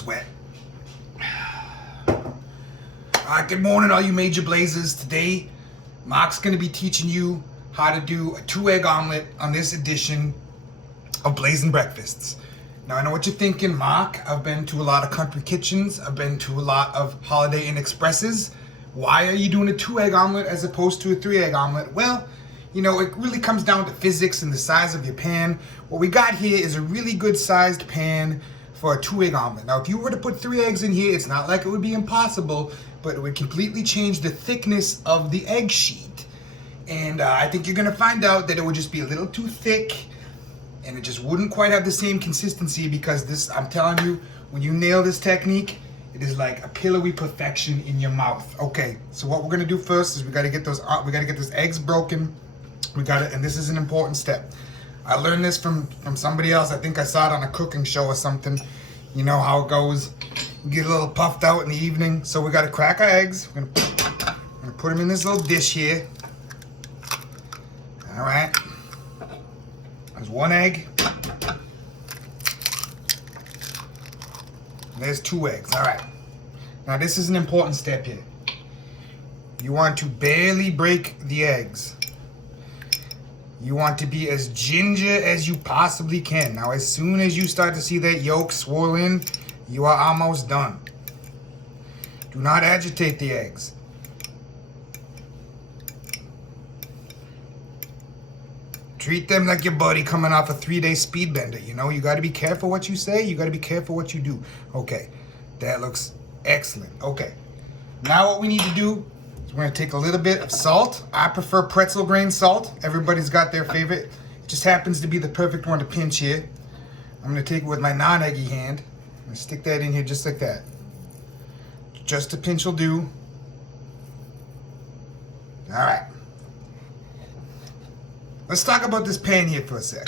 it's wet. Alright, good morning all you major blazers. Today, Mark's going to be teaching you how to do a 2-egg omelet on this edition of Blazin' Breakfasts. Now I know what you're thinking, Mark. I've been to a lot of country kitchens. I've been to a lot of Holiday Inn Expresses. Why are you doing a 2-egg omelet as opposed to a 3-egg omelet? Well, you know, it really comes down to physics and the size of your pan. What we got here is a really good sized pan for a 2-egg omelet. Now, if you were to put 3 eggs in here, it's not like it would be impossible, but it would completely change the thickness of the egg sheet. And I think you're gonna find out that it would just be a little too thick and it just wouldn't quite have the same consistency, because this, I'm telling you, when you nail this technique, it is like a pillowy perfection in your mouth. Okay, so what we're gonna do first is we gotta get those eggs broken. And this is an important step. I learned this from somebody else. I think I saw it on a cooking show or something. You know how it goes. You get a little puffed out in the evening. So we gotta crack our eggs. We're gonna put them in this little dish here. All right. There's 1 egg. There's 2 eggs. All right. Now this is an important step here. You want to barely break the eggs. You want to be as ginger as you possibly can. Now, as soon as you start to see that yolk swirl in, you are almost done. Do not agitate the eggs. Treat them like your buddy coming off a 3-day speed bender. You know, you got to be careful what you say. You got to be careful what you do. Okay, that looks excellent. Okay, now what we need to do, we're gonna take a little bit of salt. I prefer pretzel grain salt. Everybody's got their favorite. It just happens to be the perfect one to pinch here. I'm gonna take it with my non-eggy hand. I'm gonna stick that in here just like that. Just a pinch will do. All right. Let's talk about this pan here for a sec.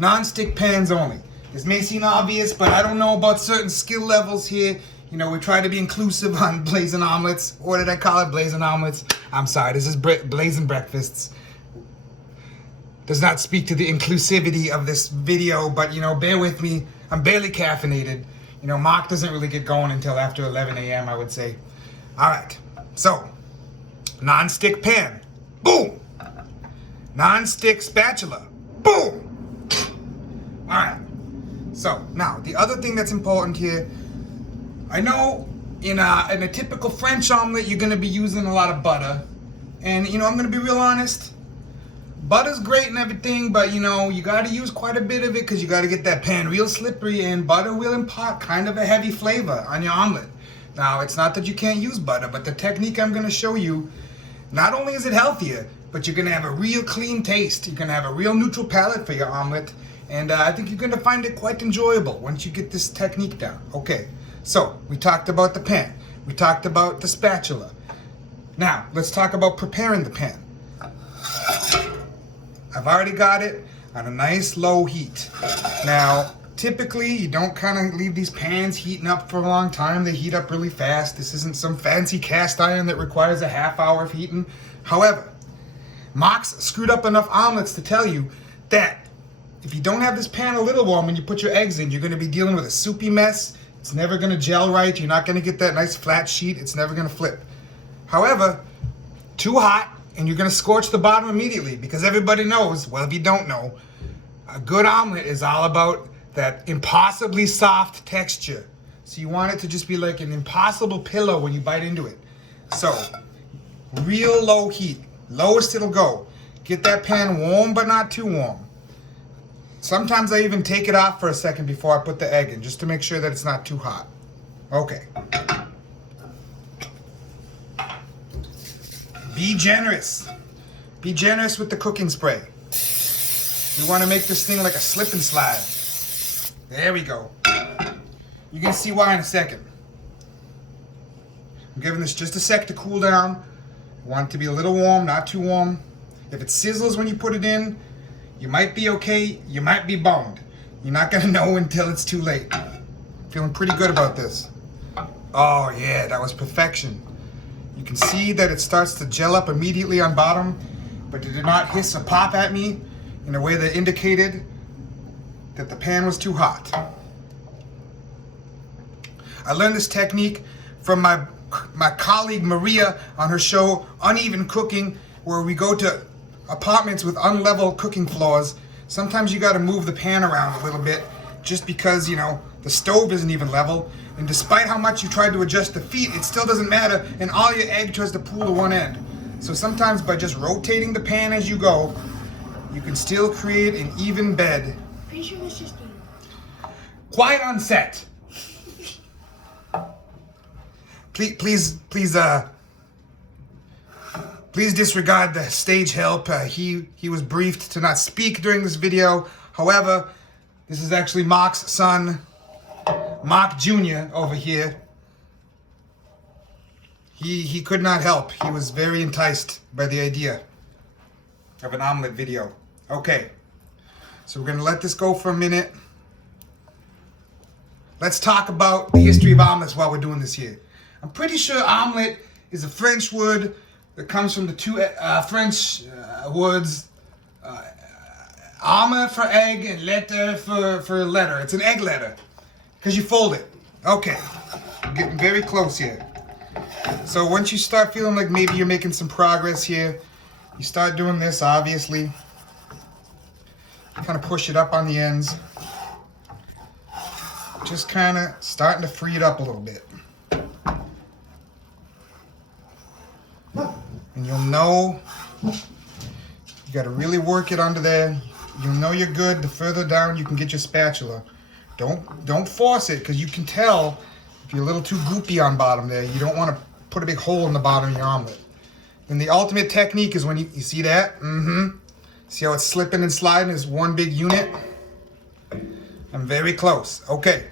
Non-stick pans only. This may seem obvious, but I don't know about certain skill levels here. You know, we try to be inclusive on Blazin' Omelets. Or did I call it Blazin' Omelets? I'm sorry, this is Blazin' Breakfasts. Does not speak to the inclusivity of this video, but, you know, bear with me. I'm barely caffeinated. You know, Mark doesn't really get going until after 11 a.m., I would say. All right, so, non-stick pan. Boom! Non-stick spatula. Boom! All right, so now, the other thing that's important here, I know in a typical French omelet, you're gonna be using a lot of butter. And you know, I'm gonna be real honest. Butter's great and everything, but you know, you gotta use quite a bit of it because you gotta get that pan real slippery, and butter will impart kind of a heavy flavor on your omelet. Now, it's not that you can't use butter, but the technique I'm gonna show you, not only is it healthier, but you're gonna have a real clean taste. You're gonna have a real neutral palate for your omelet. And I think you're gonna find it quite enjoyable once you get this technique down. Okay. So, we talked about the pan. We talked about the spatula. Now, let's talk about preparing the pan. I've already got it on a nice low heat. Now, typically, you don't kind of leave these pans heating up for a long time. They heat up really fast. This isn't some fancy cast iron that requires a half hour of heating. However, Mark's screwed up enough omelets to tell you that if you don't have this pan a little warm when you put your eggs in, you're going to be dealing with a soupy mess. It's never gonna gel right. You're not gonna get that nice flat sheet. It's never gonna flip. However, too hot and you're gonna scorch the bottom immediately, because everybody knows, well, if you don't know, a good omelet is all about that impossibly soft texture. So you want it to just be like an impossible pillow when you bite into it. So, real low heat, lowest it'll go. Get that pan warm, but not too warm. Sometimes I even take it off for a second before I put the egg in, just to make sure that it's not too hot. Okay. Be generous. Be generous with the cooking spray. We want to make this thing like a slip and slide. There we go. You're going to see why in a second. I'm giving this just a sec to cool down. I want it to be a little warm, not too warm. If it sizzles when you put it in, you might be okay, you might be bummed. You're not gonna know until it's too late. Feeling pretty good about this. Oh yeah, that was perfection. You can see that it starts to gel up immediately on bottom, but it did not hiss or pop at me in a way that indicated that the pan was too hot. I learned this technique from my colleague Maria on her show Uneven Cooking, where we go to apartments with unlevel cooking floors. Sometimes you got to move the pan around a little bit just because, you know, the stove isn't even level. And despite how much you try to adjust the feet, it still doesn't matter, and all your egg tries to pool to one end. So sometimes by just rotating the pan as you go, you can still create an even bed. Pretty sure this is Quiet on set. Please disregard the stage help. He was briefed to not speak during this video. However, this is actually Mark's son, Mark Jr. over here. He could not help. He was very enticed by the idea of an omelet video. Okay, so we're gonna let this go for a minute. Let's talk about the history of omelets while we're doing this here. I'm pretty sure omelette is a French word that comes from the two French words ame for egg and letter for letter. It's an egg letter because you fold it. Okay, we're getting very close here. So once you start feeling like maybe you're making some progress here, you start doing this, obviously. Kind of push it up on the ends. Just kind of starting to free it up a little bit. And you'll know you got to really work it under there. You'll know you're good the further down you can get your spatula. Don't force it, because you can tell if you're a little too goopy on bottom there. You don't want to put a big hole in the bottom of your omelet. And the ultimate technique is when you see that? See how it's slipping and sliding as one big unit? I'm very close. Okay.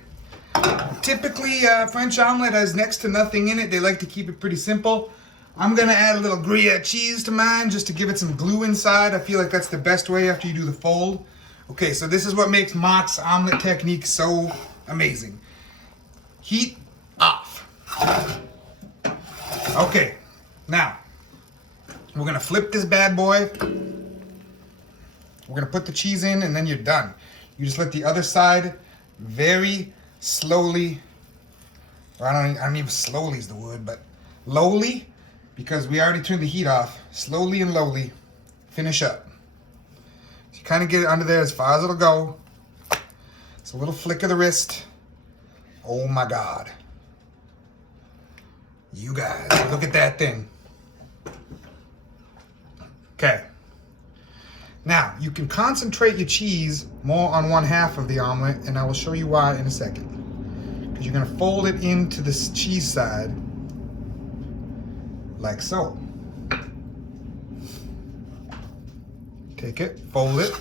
Typically, French omelet has next to nothing in it. They like to keep it pretty simple. I'm going to add a little Gruyere cheese to mine just to give it some glue inside. I feel like that's the best way after you do the fold. Okay, so this is what makes Mark's omelet technique so amazing. Heat off. Okay, now we're going to flip this bad boy. We're going to put the cheese in, and then you're done. You just let the other side very slowly, or I don't even slowly is the word, but lowly, because we already turned the heat off. Slowly and lowly, finish up. So you kind of get it under there as far as it'll go. It's a little flick of the wrist. Oh my God. You guys, look at that thing. Okay. Now, you can concentrate your cheese more on one half of the omelet, and I will show you why in a second. Because you're going to fold it into this cheese side, like so. Take it, fold it.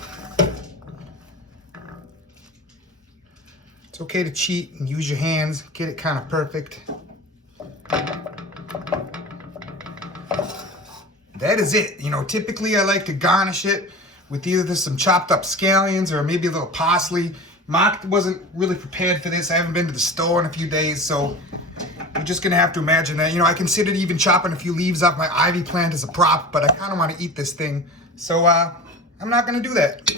It's okay to cheat and use your hands, get it kind of perfect. That is it. You know, typically I like to garnish it with either some chopped up scallions or maybe a little parsley. Mark wasn't really prepared for this. I haven't been to the store in a few days, so you're just gonna have to imagine that. You know, I considered even chopping a few leaves off my ivy plant as a prop, but I kind of want to eat this thing, so I'm not gonna do that.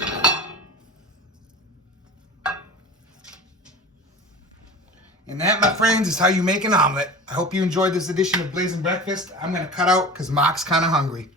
And that, my friends, is how you make an omelet. I hope you enjoyed this edition of Blazin' Breakfast. I'm gonna cut out because Mark's kind of hungry.